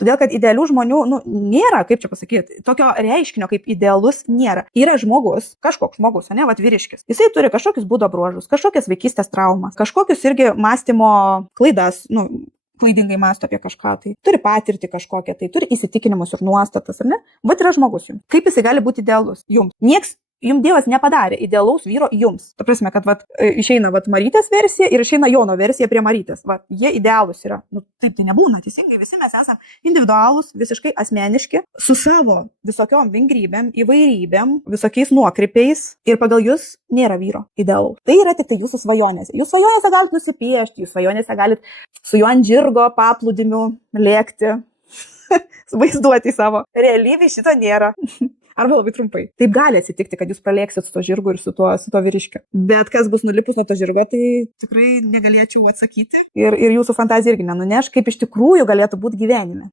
Todėl, kad idealių žmonių, nėra, kaip čia pasakyti, tokio reiškinio kaip idealus nėra. Yra žmogus, kažkoks žmogus, ne, vat vyriškis. Jisai turi kažkokius būdo bruožus, kažkokias vaikystės traumas, kažkokius irgi mąstymo klaidas, klaidingai mąsto apie kažką, tai turi patirtį kažkokią, tai turi įsitikinimus ir nuostatas, ar ne? Vat yra žmogus jums. Kaip jisai gali būti idealus? Jums Dievas nepadarė idealaus vyro jums. Ta prasme, kad išeina Marytės versija ir išeina Jono versija prie Marytės. Jie idealūs yra. Taip tai nebūna, teisingai, visi mes esame individualūs, visiškai asmeniški, su savo visokiom vingrybėm, įvairybėm, visokiais nuokrypiais ir pagal jūs nėra vyro idealaus. Tai yra tik tai jūsų svajonėse. Jūs svajonėse galite nusipiešti, jūs svajonėse galite su juo ant žirgo paplūdimiu lėkti, vaizduoti savo. Realybėje šito nėra. Arba labai trumpai. Taip gali atsitikti, kad jūs pralėksit su to žirgu ir su to vyriškiu. Bet kas bus nulipus nuo to žirgo, tai tikrai negalėčiau atsakyti. Ir jūsų fantazija irgi nenuneš, kaip iš tikrųjų galėtų būti gyvenime.